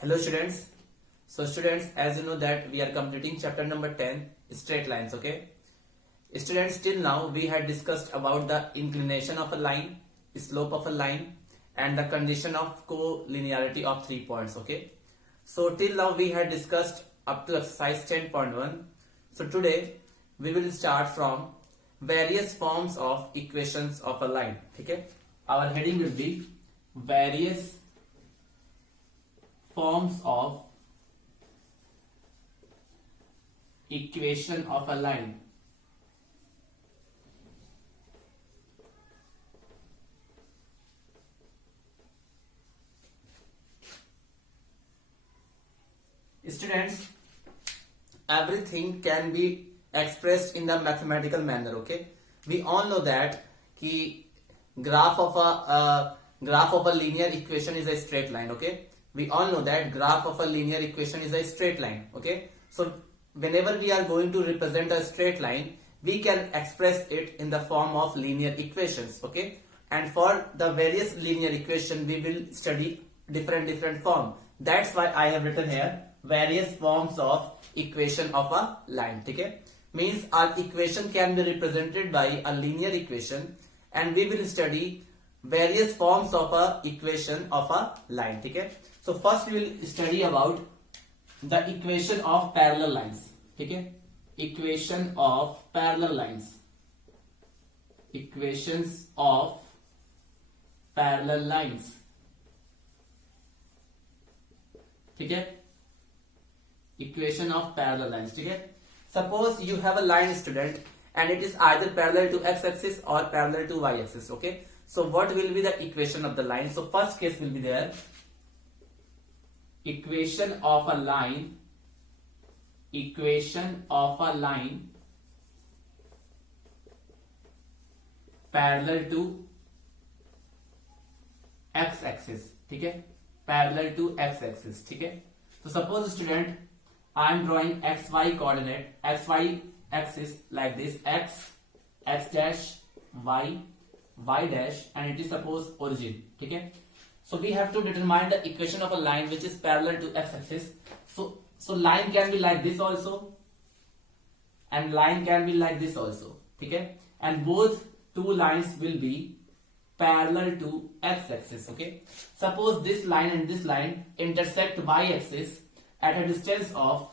Hello students. So students, as you know that we are completing chapter number 10, straight lines, okay? Students, till now we had discussed about the inclination of a line, slope of a line and the condition of collinearity of 3 points, okay? So till now we had discussed up to exercise 10.1. So today we will start from various forms of equations of a line, okay? Our heading will be various forms of equation of a line. Students, everything can be expressed in the mathematical manner, okay? We all know that कि graph of a linear equation is a straight line, okay? We all know that graph of a linear equation is a straight line, okay? So whenever we are going to represent a straight line, we can express it in the form of linear equations, okay? And for the various linear equation, we will study different form. That's why I have written here various forms of equation of a line, okay? Means our equation can be represented by a linear equation, and we will study various forms of a equation of a line, okay? So first we will study about the equation of parallel lines, okay? Equation of parallel lines. Equations of parallel lines, okay? Equation of parallel lines, okay? Suppose you have a line, student, and it is either parallel to x-axis or parallel to y-axis, okay? So what will be the equation of the line? So first case will be there, equation of a line parallel to x-axis, ठीक है? Parallel to x-axis, ठीक है? So suppose student, I am drawing xy coordinate, xy axis like this, x dash, y dash, and it is suppose origin, ठीक है? So we have to determine the equation of a line which is parallel to x-axis. So line can be like this also, and line can be like this also, okay? And both two lines will be parallel to x-axis, okay? Suppose this line and this line intersect y-axis at a distance of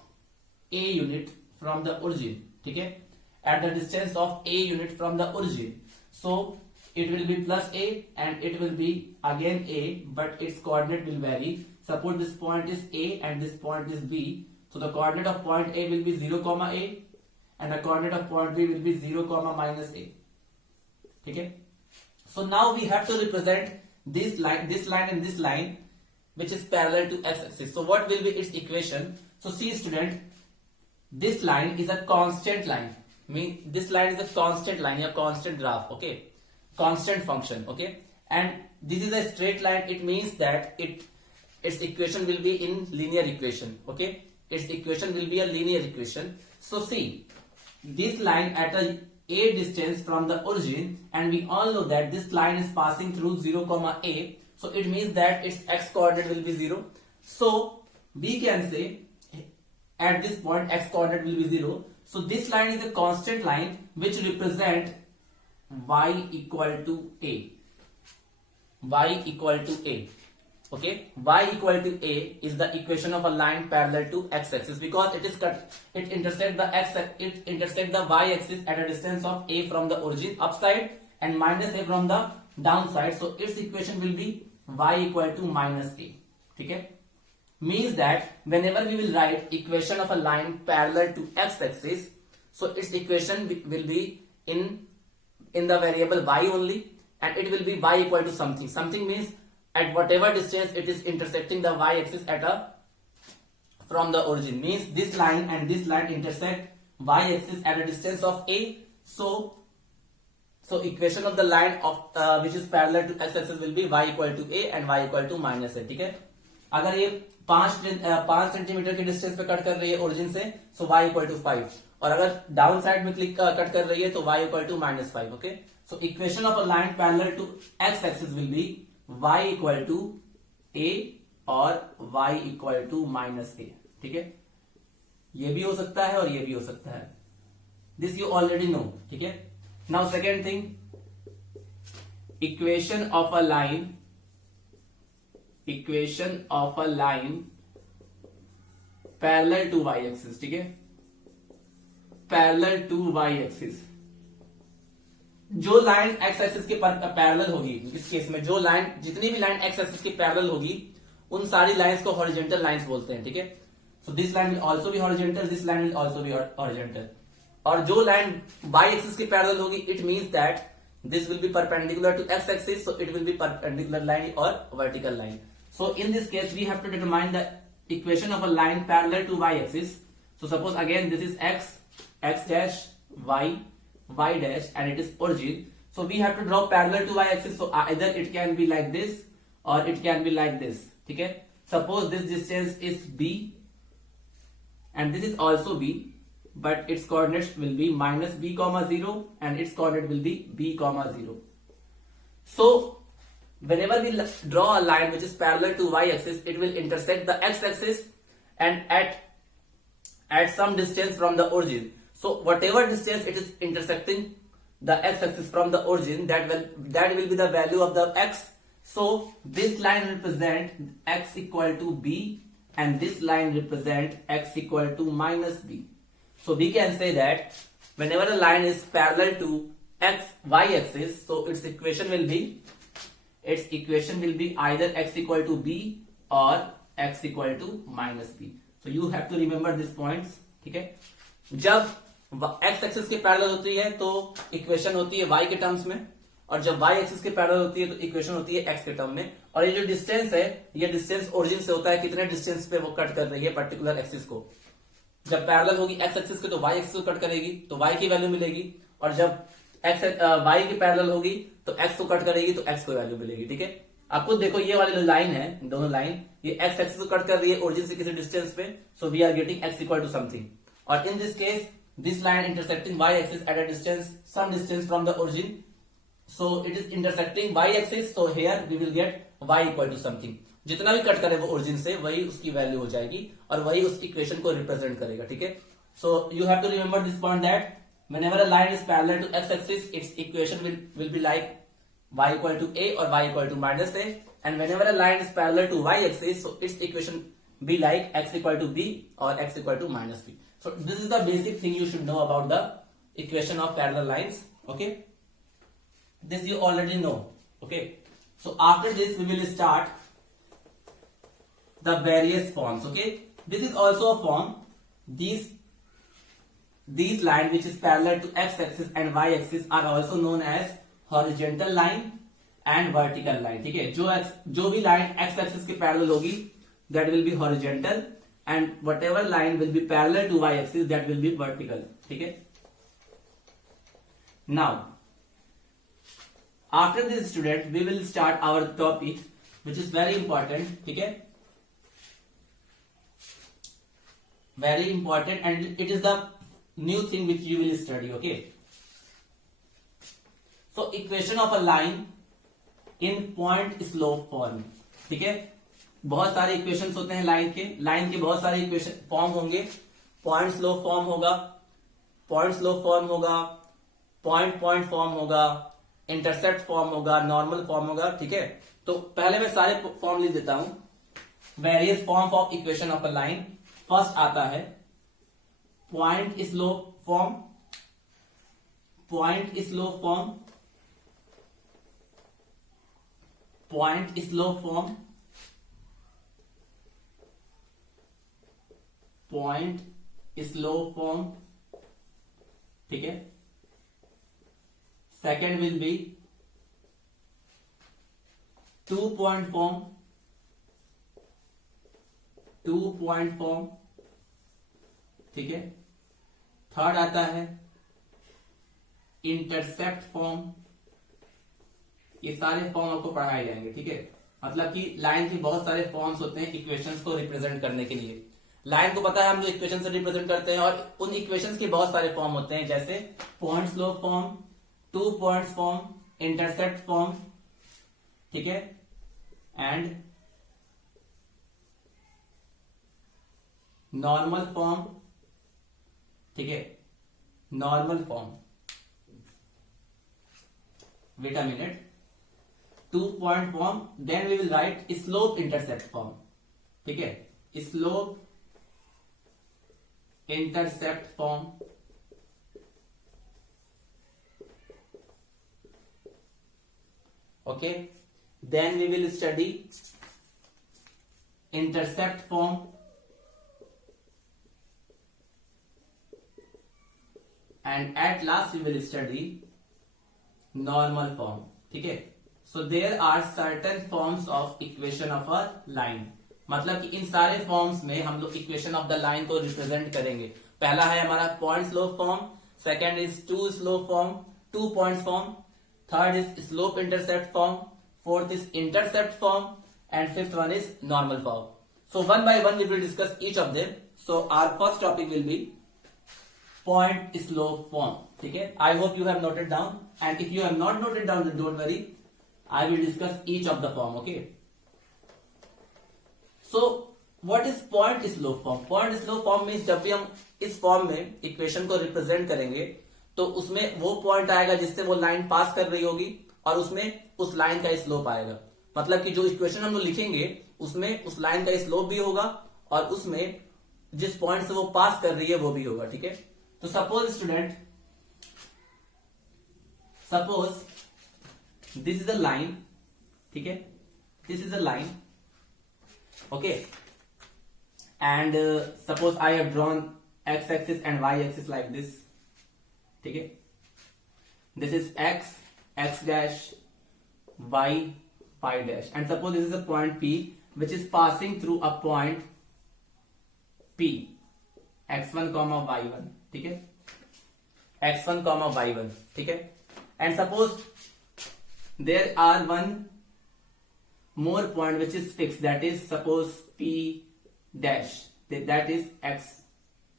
a unit from the origin, okay? At the distance of a unit from the origin. So it will be plus a and it will be again a, but its coordinate will vary. Suppose this point is a and this point is b. So the coordinate of point a will be 0, a, and the coordinate of point b will be 0, minus a. Okay? So now we have to represent this line and this line which is parallel to x-axis. So what will be its equation? So see student, this line is a constant line. This line is a constant line, a constant graph, okay? Constant function, okay? And this is a straight line. It means that its equation will be in linear equation, okay? Its equation will be a linear equation. So see, this line at a distance from the origin, and we all know that this line is passing through 0, a. So it means that its x coordinate will be 0. So we can say at this point x coordinate will be 0. So this line is a constant line which represent y equal to a. Y equal to a. Okay, y equal to a is the equation of a line parallel to x-axis, because it intersect the y-axis at a distance of a from the origin upside and minus a from the downside. So its equation will be y equal to minus a. Okay, means that whenever we will write equation of a line parallel to x-axis, so its equation will be in the variable y only, and it will be y equal to something. Something means at whatever distance it is intersecting the y-axis from the origin. Means this line and this line intersect y-axis at a distance of a. So equation of the line of which is parallel to x-axis will be y equal to a and y equal to minus a. ठीक है? अगर ये 5 सेंटीमीटर के डिस्टेंस पे कट कर रही है ओरिजिन से, so y equal to 5, और अगर डाउन साइड में कट कर रही है तो y equal to minus 5. Okay, so equation of a line parallel to x-axis will be y equal to a और y इक्वल टू माइनस ए, ठीक है। ये भी हो सकता है और ये भी हो सकता है, दिस यू ऑलरेडी नो, ठीक है। Now second thing, equation of a line, equation of a line parallel to Y axis, ठीक है, पैरेलल टू वाई एक्सिस। जो लाइन एक्स एक्सिस के पैरेलल होगी, इस केस में जो लाइन, जितनी भी लाइन एक्स एक्सिस के पैरेलल होगी, उन सारी लाइंस को हॉरिजॉन्टल लाइंस बोलते हैं, ठीक है। So this line will also be horizontal, this line will also be horizontal. और जो लाइन वाई एक्सिस के पैरेलल होगी, it means that this will be perpendicular to x axis, so it will be perpendicular line or vertical line. So in this case we have to determine the equation of a line parallel to y axis. So suppose again this is x, x dash, y dash, and it is origin. So we have to draw parallel to y axis, so either it can be like this or it can be like this, ठीक है। Suppose this distance is b and this is also b, but its coordinates will be minus b comma 0 and its coordinate will be b comma 0. So whenever we draw a line which is parallel to y axis, it will intersect the x axis and at some distance from the origin. So whatever distance it is intersecting the x axis from the origin, that will be the value of the x. So this line represent x equal to b and this line represent x equal to minus b. So we can say that whenever a line is parallel to y axis, so its equation will be either x equal to b or x equal to minus b. So you have to remember these points, ठीक है। जब x axis के पैरेलल होती है तो इक्वेशन होती है y के टर्म्स में, और जब y एक्सिस के पैरेलल होती है तो इक्वेशन होती है x के टर्म में। और ये जो डिस्टेंस है, ये डिस्टेंस ओरिजिन से होता है, कितने डिस्टेंस पे वो कट कर रही है पर्टिकुलर एक्सिस को। जब पैरेलल होगी x एक्सिस के तो y एक्सिस को कट करेगी तो y की वैल्यू मिलेगी, और जब y की पैरेलल होगी तो x को कट करेगी तो x को वैल्यू मिलेगी, ठीक है। आप खुद देखो, ये वाली जो लाइन है, दोनों लाइन, ये x एक्सिस को कट कर रही है ओरिजिन से किसी डिस्टेंस पे, so we are getting x equal to something. और in this case this line intersecting y axis at a distance, some distance from the origin, so it is intersecting y axis, so here we will get y equal to something. जितना भी कट करे वो ओरिजिन से, वही उसकी वैल्यू हो जाएगी और वही उस इक्वेशन को रिप्रेजेंट करेगा, ठीक है। So you have to remember this point that whenever a line is parallel to x axis, its equation will be like y equal to a or y equal to minus a, and whenever a line is parallel to y axis, so its equation be like x equal to b or x equal to minus b. So this is the basic thing you should know about the equation of parallel lines, okay. This you already know, okay. So after this we will start the various forms, okay. This is also a form. These line which is parallel to x axis and y axis are also known as horizontal line and vertical line, ठीक है। जो भी line x axis के parallel होगी, that will be horizontal, and whatever line will be parallel to y axis, that will be vertical, ठीक है। Now after this student we will start our topic which is very important, ठीक है, very important, and it is the new thing which you will study, okay. So equation of a line in point slope form, ठीक है। बहुत सारे इक्वेशंस होते हैं लाइन के बहुत सारे इक्वेशन फॉर्म होंगे। पॉइंट स्लोप फॉर्म होगा, पॉइंट फॉर्म होगा, इंटरसेप्ट फॉर्म होगा, नॉर्मल फॉर्म होगा, ठीक है। तो पहले मैं सारे फॉर्म लिख देता हूं। Various form of equation of a line, first आता है point slope form, point slope form, point slope form, point slope form, ठीक है। Second will be 2 point form, 2 point form, ठीक है। थर्ड आता है इंटरसेप्ट फॉर्म। ये सारे फॉर्म आपको पढ़ाए जाएंगे, ठीक है। मतलब कि लाइन के बहुत सारे फॉर्म्स होते हैं इक्वेशंस को रिप्रेजेंट करने के लिए। लाइन को पता है हम जो इक्वेशन से रिप्रेजेंट करते हैं, और उन इक्वेशंस के बहुत सारे फॉर्म होते हैं, जैसे point slope form, 2 points form, intercept form, ठीक है, एंड नॉर्मल फॉर्म, ठीक है, normal form, wait a minute, 2 point form, then we will write slope intercept form, ठीक है, slope intercept form, okay, then we will study intercept form, and at last we will study normal form, ठीक है. So there are certain forms of equation of a line, मतलब कि इन सारे फॉर्म्स में हम लोग इक्वेशन ऑफ द लाइन को represent करेंगे. पहला है हमारा point slope form, second is two slope form, 2 point form, third is slope intercept form, fourth is intercept form, and fifth one is normal form. So one by one we will discuss each of them. So our first topic will be point slope form, ठीक है. I hope you have noted down, and if you have not noted down then don't worry, I will discuss each of the form, okay. So what is point slope form? Point slope form means जब भी हम इस फॉर्म में इक्वेशन को represent करेंगे तो उसमें वो पॉइंट आएगा जिससे वो लाइन पास कर रही होगी और उसमें उस लाइन का स्लोप आएगा. मतलब कि जो इक्वेशन हम लोग लिखेंगे उसमें उस लाइन का स्लोप भी होगा और उसमें जिस पॉइंट से वो पास कर रही है वो भी होगा, ठीक है. तो suppose student, suppose this is a line, ठीक है, this is a line, okay, and suppose I have drawn x axis and y axis like this, ठीक है. This is x, x dash, y, y dash, and suppose this is a point P which is passing through a point P, x1 comma y1, ठीक है, x1 comma y1, ठीक है. And suppose there are one more point which is fix, that is suppose p dash, that is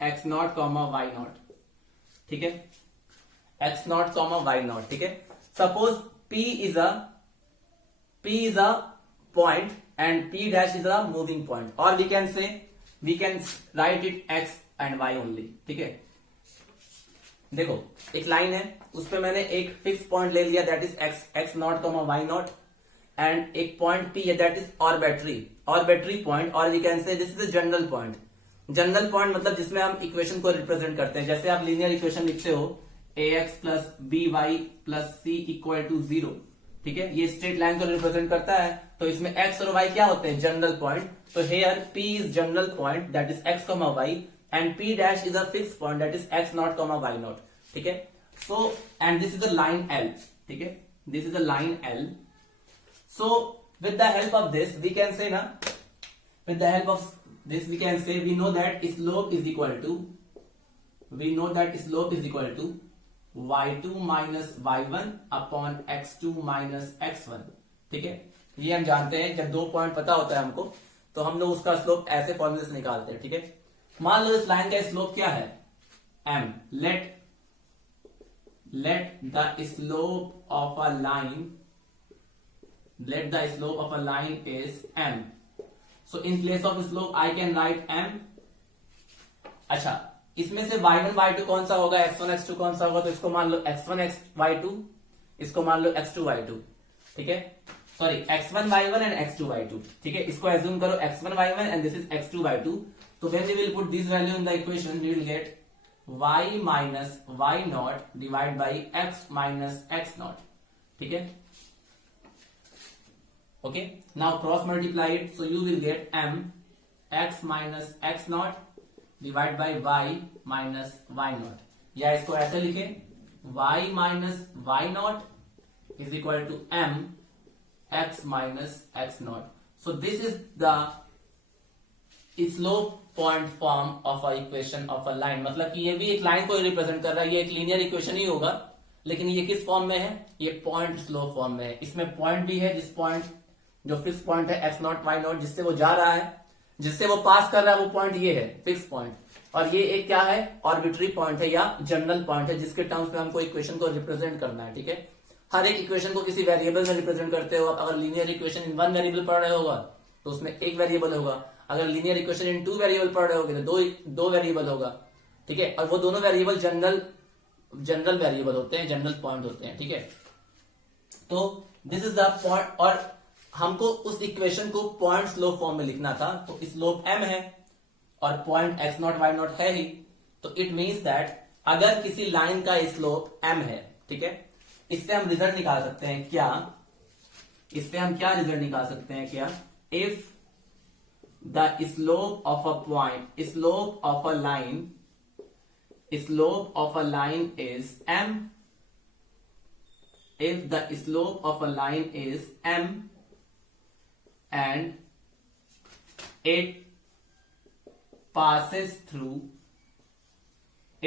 x not comma y nought, ठीक है, x not comma y nought, ठीक है. Suppose p is a point and p dash is a moving point, or we can write it x and y only, ठीक है. देखो एक लाइन है, उस पे मैंने एक फिक्स पॉइंट ले लिया that is x not comma y naught, and एक पॉइंट p है दैट इज ऑर्बिटरी पॉइंट, और we can say this is a general point. General point मतलब जिसमें हम इक्वेशन को रिप्रेजेंट करते हैं. जैसे आप लीनियर इक्वेशन लिखते हो ax plus by plus c equal to 0, ठीक है, ये स्ट्रेट लाइन को रिप्रेजेंट करता है. तो इसमें x और y क्या होते हैं? General point. तो here p is general point that is x comma y, and p dash is a fix point that is x not comma y nought, ठीक है. So and this is a line l, ठीक है, this is a line l. So with the help of this we can say ना, with the help of this we can say we know that slope is equal to y2 minus y1 upon x2 minus x1, ठीक है. ये हम जानते हैं, जब 2 पॉइंट पता होता है हमको तो हम लोग उसका स्लोप ऐसे फॉर्मूले से निकालते हैं, ठीक है. मान लो इस लाइन का स्लोप क्या है? m. let the slope of a line is m. So in place of slope I can write m. अच्छा, इसमें से y1 y2 कौन सा होगा, x1 x2 कौन सा होगा? तो इसको मान लो x1 y2, इसको मान लो x2 y2, ठीक है. Sorry, x1 y1 and x2 y2, ठीक है. इसको एज्यूम करो x1 y1 and this is x2 y2. तो when we will put this value in the equation we will get y minus y naught divide by x minus x naught, ठीक है. Okay, now cross multiply it, so you will get m x minus x naught divided by y minus y naught. या इसको ऐसे लिखे y minus y naught is equal to m x minus x naught. So this is the slope point form of a equation of a line. मतलब कि ये भी एक लाइन को रिप्रेजेंट कर रहा है. ये एक लीनियर इक्वेशन ही होगा, लेकिन ये किस फॉर्म में है? ये पॉइंट स्लोप फॉर्म में है. इसमें पॉइंट भी है, जिस पॉइंट जो फिक्स पॉइंट है x नॉट y नॉट, जिससे वो जा रहा है, जिससे वो पास कर रहा है, वो पॉइंट ये है फिक्स पॉइंट. और ये एक क्या है? आर्बिट्री पॉइंट है या जनरल पॉइंट है, जिसके टर्म्स में हमको इक्वेशन को रिप्रेजेंट करना है, ठीक है. हर एक इक्वेशन को किसी वेरिएबल में रिप्रेजेंट करते हो. अगर linear equation in one variable पढ़ रहे होगा तो उसमें एक वेरिएबल होगा. अगर लीनियर इक्वेशन इन 2 वेरिएबल पढ़ रहे होगे तो दो वेरिएबल होगा, ठीक है, और वो दोनों वेरिएबल जनरल वेरिएबल होते हैं, जनरल पॉइंट होते हैं, ठीक है। तो दिस इज द पॉइंट, और हमको उस इक्वेशन को पॉइंट स्लोप फॉर्म में लिखना था, तो स्लोप m है और point x not y not है ही, तो इट मीन्स दैट अगर किसी लाइन का स्लोप m है, ठीक है, इससे हम रिजल्ट निकाल सकते हैं क्या, इससे हम क्या रिजल्ट निकाल सकते हैं क्या, if the slope of a point, slope of a line, slope of a line is m, if the slope of a line is m and it passes through a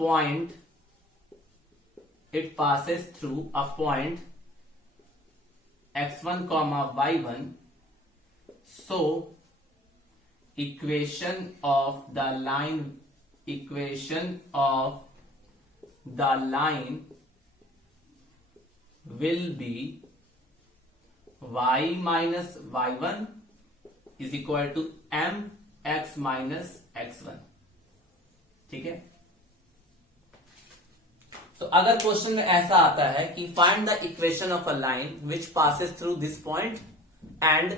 point, x1 comma y1, so equation of the line will be y minus y1 is equal to m x minus x1, ठीक है। तो अगर क्वेश्चन में ऐसा आता है कि find the equation of a line which passes through this point and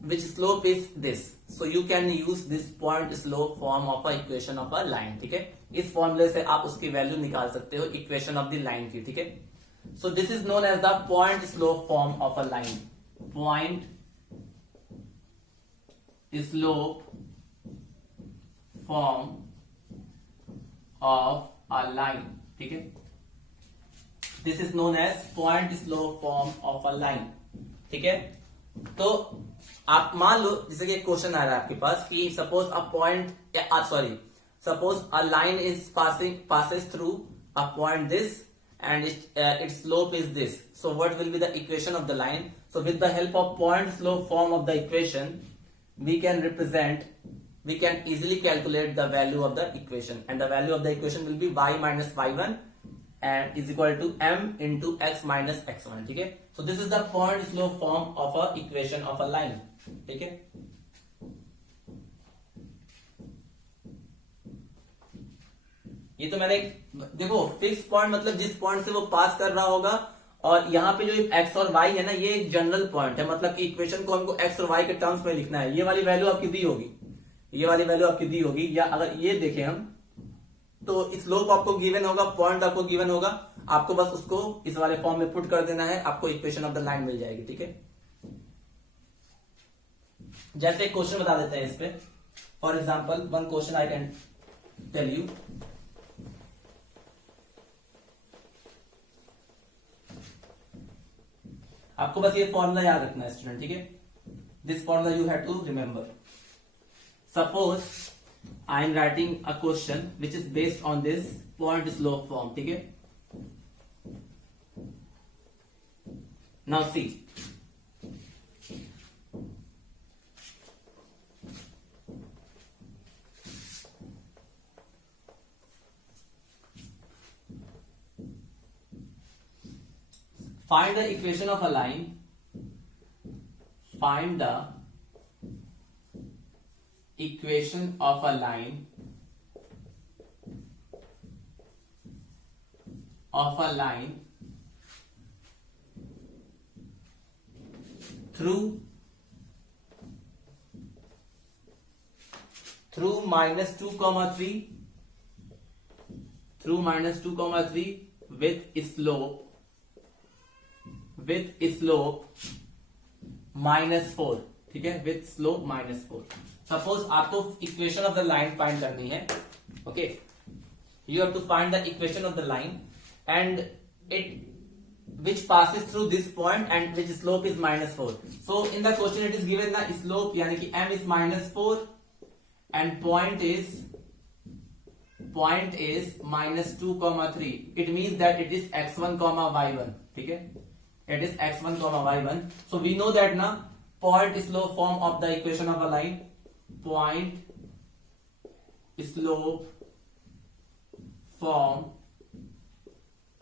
which slope is this, so you can use this point slope form of a equation of a line, ठीक है। इस फॉर्मूले से आप उसकी वैल्यू निकाल सकते हो इक्वेशन ऑफ द लाइन की, ठीक है। So this is known as the point slope form of a line, point slope form of a line, ठीक है। This is known as point slope form of a line, ठीक है। तो आप मान लो जैसे कि एक क्वेश्चन आ रहा है आपके पास कि suppose a point, suppose a line is passes through a point this and its slope is this, so what will be the equation of the line? So with the help of point slope form of the equation we can easily calculate the value of the equation, and the value of the equation will be y minus y1 and is equal to m into x minus x1, ठीक है। So this is the point slope form of a equation of a line, ठीक है। ये तो मैंने, देखो fix point मतलब जिस पॉइंट से वो पास कर रहा होगा, और यहाँ पे जो x और y है ना, ये एक जनरल पॉइंट है, मतलब कि इक्वेशन को हमको x और y के टर्म्स में लिखना है। ये वाली वैल्यू आपकी दी होगी, ये वाली वैल्यू आपकी दी होगी, या अगर ये देखें हम तो स्लोप आपको गिवन होगा, पॉइंट आपको गिवन होगा, आपको बस उसको इस वाले फॉर्म में पुट कर देना है, आपको इक्वेशन ऑफ द लाइन मिल जाएगी, ठीक है। जैसे एक क्वेश्चन बता देते हैं इस पे, for example one question I can tell you. आपको बस ये फॉर्मूला याद रखना है स्टूडेंट, ठीक है। This formula you have to remember. Suppose I am writing a question which is based on this point slope form, ठीक है। Now see, find the equation of a line, find the equation of a line through minus 2 comma 3 with slope minus 4, ठीक है, with slope minus 4। Suppose आपको equation of the line find करनी है, okay, you have to find the equation of the line and it which passes through this point and which slope is minus 4. So in the question it is given the slope यानी कि m is minus 4 and point is minus 2 comma 3. It means that it is x1 comma y1, ठीक है, it is x1 comma y1. So we know that ना point slope form of the equation of a line, point slope form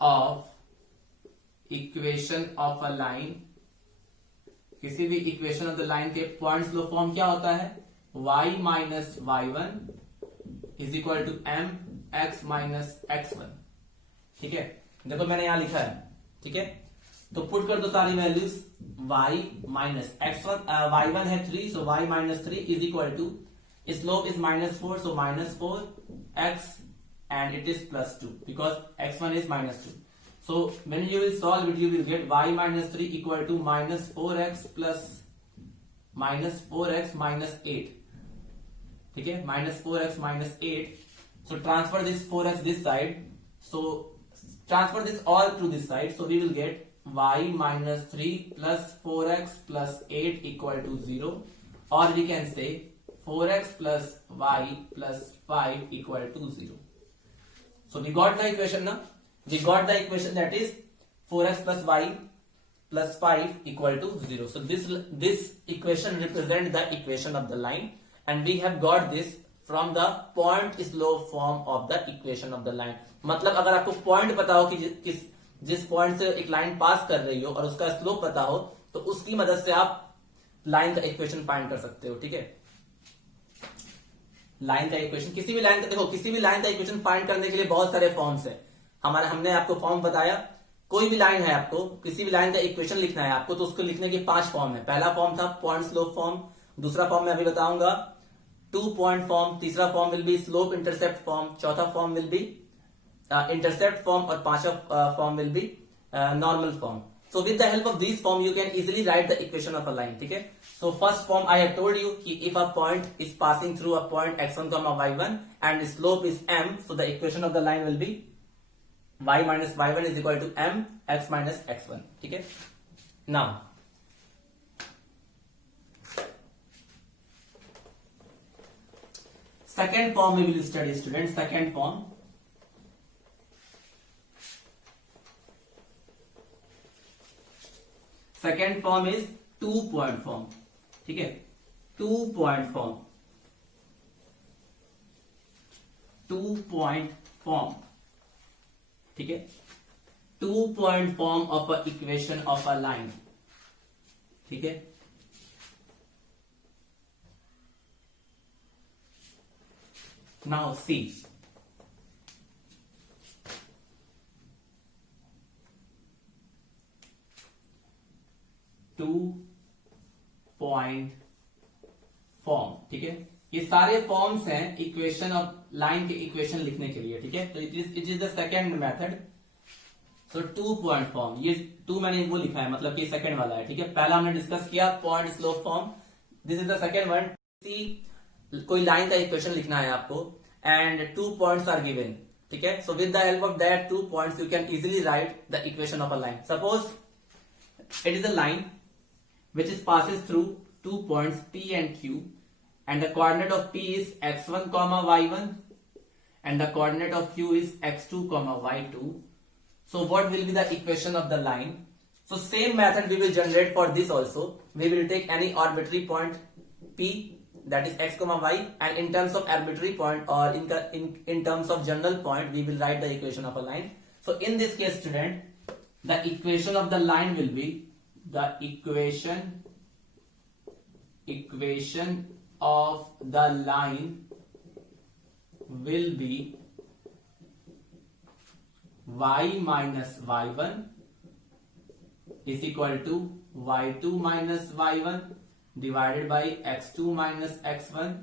of equation of a line, किसी भी equation of the line के point slope form क्या होता है, y minus y1 is equal to m x minus x1। ठीक है, देखो मैंने यहां लिखा है, ठीक है, तो पुट कर दो सारी values, y minus x1, y1 है 3, so y minus 3 is equal to, slope is minus 4, so minus 4x and it is plus 2 because x1 is minus 2. So when you will solve it, you will get y minus 3 equal to minus 4x plus minus 4x minus 8. ठीक है, minus 4x minus 8. So transfer this 4x this side. So transfer this all to this side. So we will get y minus 3 plus 4x plus 8 equal to 0. Or we can say 4x plus y plus 5 equal to 0. So we got the equation now. We got the equation, that is 4x plus y plus 5 equal to 0. So this equation represents the equation of the line, and we have got this from the point slope form of the equation of the line. मतलब अगर आपको पॉइंट पता हो कि जिस पॉइंट से एक लाइन पास कर रही हो और उसका स्लोप पता हो, तो उसकी मदद से आप लाइन का इक्वेशन फाइंड कर सकते हो। ठीक है, लाइन का इक्वेशन, किसी भी लाइन का, देखो किसी भी लाइन का इक्वेशन फाइंड करने के लिए बहुत सारे फॉर्म्स है। हमने आपको फॉर्म बताया, कोई भी लाइन है, आपको किसी भी लाइन का इक्वेशन लिखना है आपको, तो उसको लिखने के 5 फॉर्म है। पहला फॉर्म था पॉइंट स्लोप फॉर्म, दूसरा फॉर्म मैं अभी बताऊंगा 2 पॉइंट फॉर्म, तीसरा form will be slope intercept form, चौथा form will be intercept form, और पांचवा form will be normal form. So with the help of these form you can easily write the equation of a line. ठीक है, so first form I have told you कि if a point is passing through a point x1 comma y1 and the slope is m, so the equation of the line will be y minus y1 is equal to m x minus x1. ठीक है, now second form we will study, students. Second form, second form is 2 point form. ठीक है, 2 point form, 2 point form. ठीक है, 2 point form of a equation of a line. ठीक है, now see, two point form. ठीक है, ये सारे फॉर्म्स हैं इक्वेशन ऑफ लाइन के इक्वेशन लिखने के लिए। ठीक है, तो it is the second method. So 2 point form, ये 2 मैंने वो लिखा है, मतलब कि सेकेंड वाला है। ठीक है, पहला हमने डिस्कस किया point slope form, this is the second one. कोई लाइन का इक्वेशन लिखना है आपको एंड 2 पॉइंट्स आर गिवन। ठीक है, so with the help of that 2 points you can easily write the equation of a line. Suppose it is a line which is passes through 2 points P and Q, and the coordinate of P is x1 comma y1 and the coordinate of Q is x2 comma y2. So what will be the equation of the line? So same method we will generate for this also. We will take any arbitrary point P, that is x comma y, and in terms of arbitrary point or in terms of general point we will write the equation of a line. So in this case, student, the equation of the line will be the equation of the line will be y minus y1 is equal to y2 minus y1 divided by x2 minus x1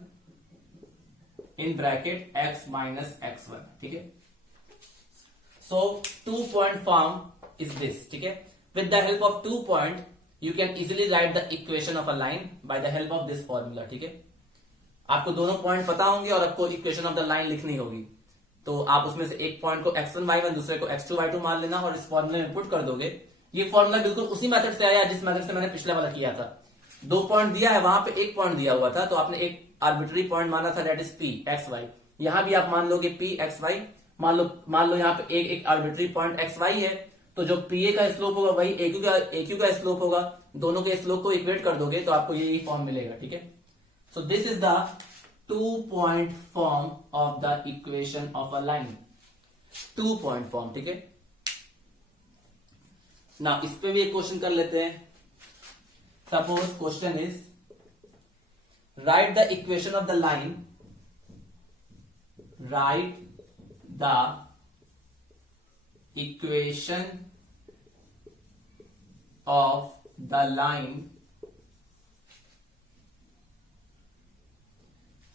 in bracket x minus x1. ठीक है, so 2 point form is this. ठीक है, with the help of 2 point you can easily write the equation of a line by the help of this formula. ठीक है, आपको दोनों पॉइंट पता होंगे और आपको इक्वेशन ऑफ द लाइन लिखनी होगी, तो आप उसमें से एक पॉइंट को x1 y1 दूसरे को x2 y2 मान लेना और इस फॉर्मूले में पुट कर दोगे। ये फॉर्मूला बिल्कुल उसी मेथड से आया जिस मेथड से मैंने पिछले वाला किया था। 2 पॉइंट दिया है, वहां पे 1 पॉइंट दिया हुआ था, तो आपने एक आर्बिट्री पॉइंट माना था, that is p x y। यहां भी आप मान लोगे p x y, मान लो यहाँ पे एक आर्बिट्री पॉइंट x y है, तो जो पी ए का स्लोप होगा वही ए क्यू का स्लोप होगा, दोनों के स्लोप को इक्वेट कर दोगे तो आपको यही फॉर्म मिलेगा। ठीक है, so this is the 2 point form of the equation of a line, 2 point form. ठीक है, ना इस पे भी एक क्वेश्चन कर लेते हैं. Suppose question is right the equation of the line. Right the equation of the line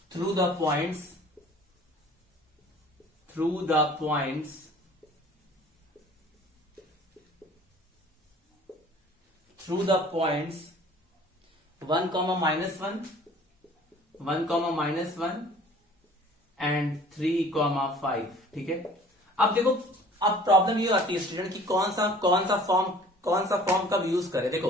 through the points 1 comma minus 1 and 3 comma 5. ठीक है. अब देखो, अब प्रॉब्लम ये आती है स्टूडेंट कि कौन सा फॉर्म कब यूज करें. देखो,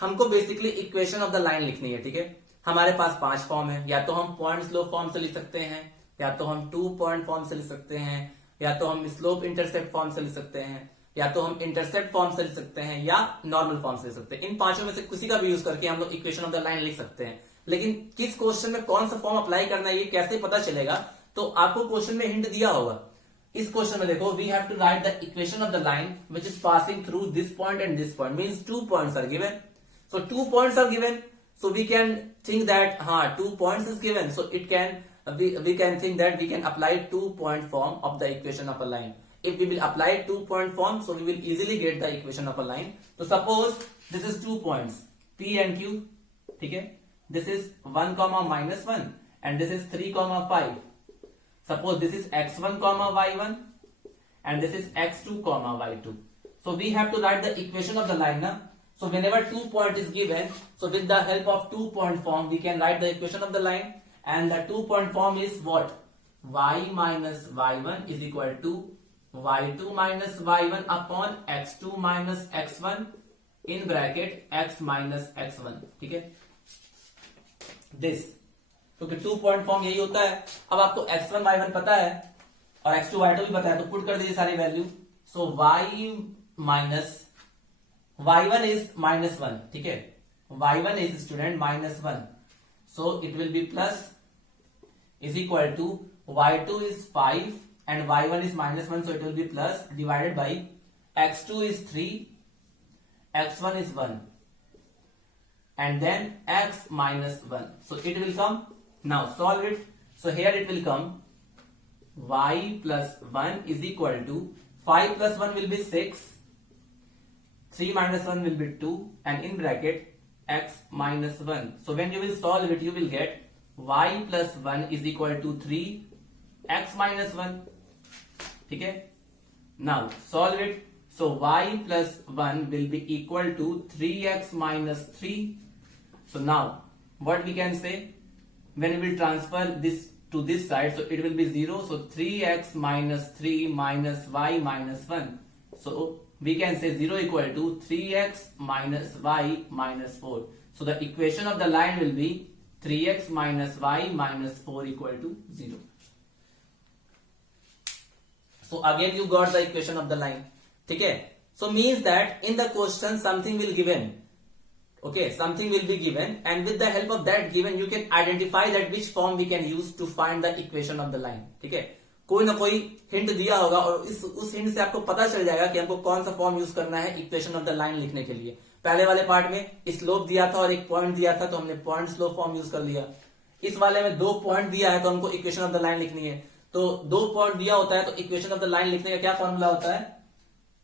हमको basically equation of the line लिखनी है. ठीक है. हमारे पास 5 फॉर्म है. या तो हम पॉइंट स्लोप फॉर्म से लिख सकते हैं, या तो हम 2 पॉइंट फॉर्म से लिख सकते हैं, या तो हम स्लोप इंटरसेप्ट फॉर्म से लिख सकते हैं, या तो हम इंटरसेप्ट फॉर्म से लिख सकते हैं, या नॉर्मल फॉर्म से लिख सकते हैं. इन पांचों में से किसी का भी यूज करके हम लोग इक्वेशन ऑफ द लाइन लिख सकते हैं. लेकिन किस क्वेश्चन में कौन सा फॉर्म अप्लाई करना है ये कैसे पता चलेगा, तो आपको क्वेश्चन में हिंट दिया होगा. इस क्वेश्चन में देखो, we have to write the equation of the line which is passing through this point and this point. Means 2 points are given. So 2 points are given, so we can think that 2 points is given, so it can we can think that we can apply 2-point form of the equation of a line. If we will apply 2-point form, so we will easily get the equation of a line. So suppose this is 2 points P and Q. ठीक है. This is 1 comma minus 1 and this is 3 comma 5. Suppose this is x1 comma y1 and this is x2 comma y2. So we have to write the equation of the line now. So whenever 2 point is given, so with the help of 2-point form, we can write the equation of the line, and the 2-point form is what? Y minus y1 is equal to y2 minus y1 upon x2 minus x1 in bracket x minus x1. ठीक है. This, क्योंकि 2-point form यही होता है. अब आपको x1 y1 पता है और x2 y2 भी पता है, तो पुट कर दीजिए सारी वैल्यू. सो y minus y1 is minus 1. ठीक है. y1 is student minus 1, so it will be plus is equal to y2 is 5 and y1 is minus 1, so it will be plus divided by x2 is 3, x1 is 1 and then x minus 1, so it will come. Now solve it. So here it will come y plus 1 is equal to 5 plus 1 will be 6, 3 minus 1 will be 2 and in bracket x minus 1. So when you will solve it, you will get y plus 1 is equal to 3 x minus 1. ठीक है. Now solve it. So y plus 1 will be equal to 3x minus 3. So now what we can say, when we will transfer this to this side, so it will be 0. So 3x minus 3 minus y minus 1. So we can say 0 equal to 3x minus y minus 4. So the equation of the line will be 3x minus y minus 4 equal to 0. So again you got the equation of the line. ठीक है. So means that in the question something will given. Okay, something will be given and with the help of that given you can identify that which form we can use to find the equation of the line. ठीक है. कोई ना कोई हिंट दिया होगा और उस हिंट से आपको पता चल जाएगा कि हमको कौन सा फॉर्म यूज करना है इक्वेशन ऑफ द लाइन लिखने के लिए. पहले वाले पार्ट में स्लोप दिया था और एक पॉइंट दिया था, तो हमने पॉइंट स्लोप फॉर्म यूज कर लिया. इस वाले में 2 पॉइंट दिया है, तो हमको इक्वेशन ऑफ द लाइन लिखनी है. तो 2 पॉइंट दिया होता है, तो इक्वेशन ऑफ द लाइन लिखने का क्या फॉर्मूला होता है?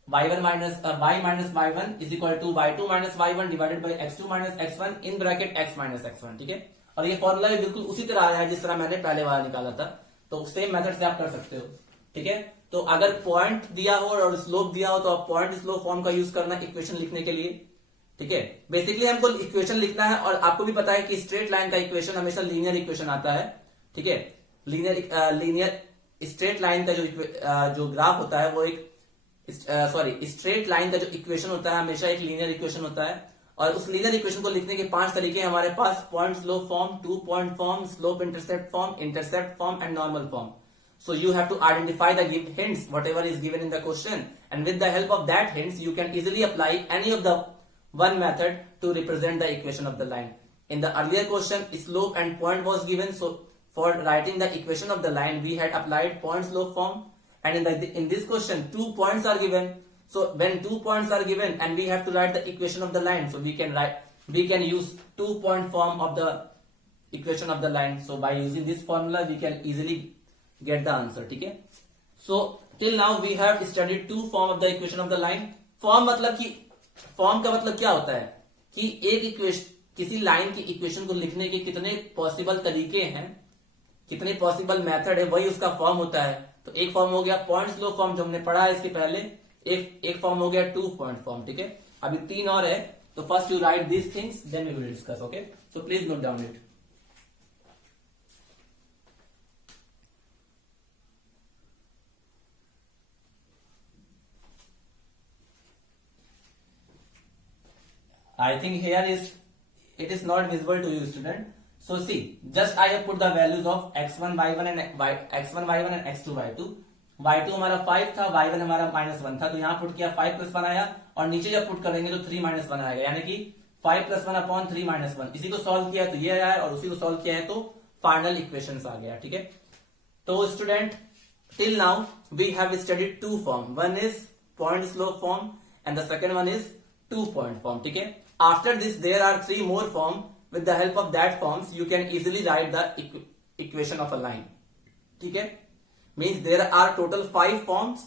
y1 minus y minus y1 is equal to y2 minus y1 divided by x2 minus x1 in bracket x minus x1. ठीक है. और ये फॉर्मूला भी बिल्कुल उसी तरह आया है जिस तरह मैंने पहले वाला निकाला था, तो सेम मेथड से आप कर सकते हो. ठीक है. तो अगर पॉइंट दिया हो और स्लोप दिया हो तो आप पॉइंट स्लोप फॉर्म का यूज करना इक्वेशन लिखने के लिए. ठीक है. बेसिकली हमको इक्वेशन लिखना है और आपको भी पता है कि स्ट्रेट लाइन का इक्वेशन हमेशा लीनियर इक्वेशन आता है. ठीक है. लीनियर स्ट्रेट लाइन का जो ग्राफ होता है वो एक स्ट्रेट लाइन का जो इक्वेशन होता है हमेशा एक लीनियर इक्वेशन होता है. और उस लीनियर इक्वेशन को लिखने के 5 तरीके हमारे पास: point slope form, 2 point form, slope intercept form and normal form. So you have to identify the hints whatever is given in the question, and with the help of that hints you can easily apply any of the one method to represent the equation of the line. In the earlier question slope and point was given, so for writing the equation of the line we had applied point slope form, and in this question 2 points are given, So when 2 points are given and we have to write the equation of the line, so we can use 2-point form of the equation of the line. So by using this formula we can easily get the answer. ठीक है. So till now we have studied 2 form of the equation of the line. Form मतलब कि फॉर्म का मतलब क्या होता है कि एक इक्वेशन, किसी लाइन की इक्वेशन को लिखने के कितने पॉसिबल तरीके हैं, कितने पॉसिबल मेथड है, वही उसका फॉर्म होता है. तो एक फॉर्म हो गया पॉइंट्स लॉ फॉर्म जो हमने पढ़ा है इसके पहले, एक फॉर्म हो गया 2 पॉइंट फॉर्म. ठीक है. अभी 3 और है. तो first you write this things then we will discuss. Okay, so please note down it. I think here it is not visible to you student. So see, just I have put the values of x1 y1 and x1 y1 and x2 y2. y2 हमारा 5 था, y1 हमारा -1 था. तो यहाँ पुट किया 5 + 1 आया और नीचे जब पुट करेंगे तो 3 - 1 आएगा, यानी कि 5 + 1 अपॉन 3 - 1. इसी को सॉल्व किया तो ये आया और उसी को सॉल्व किया है तो फाइनल इक्वेशन आ गया. ठीक है. तो student till now we have studied 2 form. One is point लॉ form and the second one is 2-point form. ठीक है. After this there are 3 more form. With the help of that forms you can easily write the equation of a line. ठीक है. Means there are total 5 forms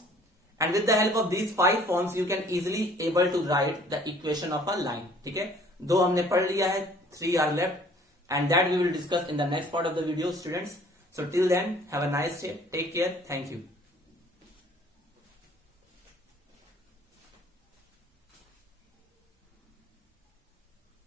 and with the help of these 5 forms you can easily able to write the equation of a line. ठीक है. 2 हमने पढ़ लिया है, 3 are left and that we will discuss in the next part of the video students. So till then have a nice day. Take care. Thank you.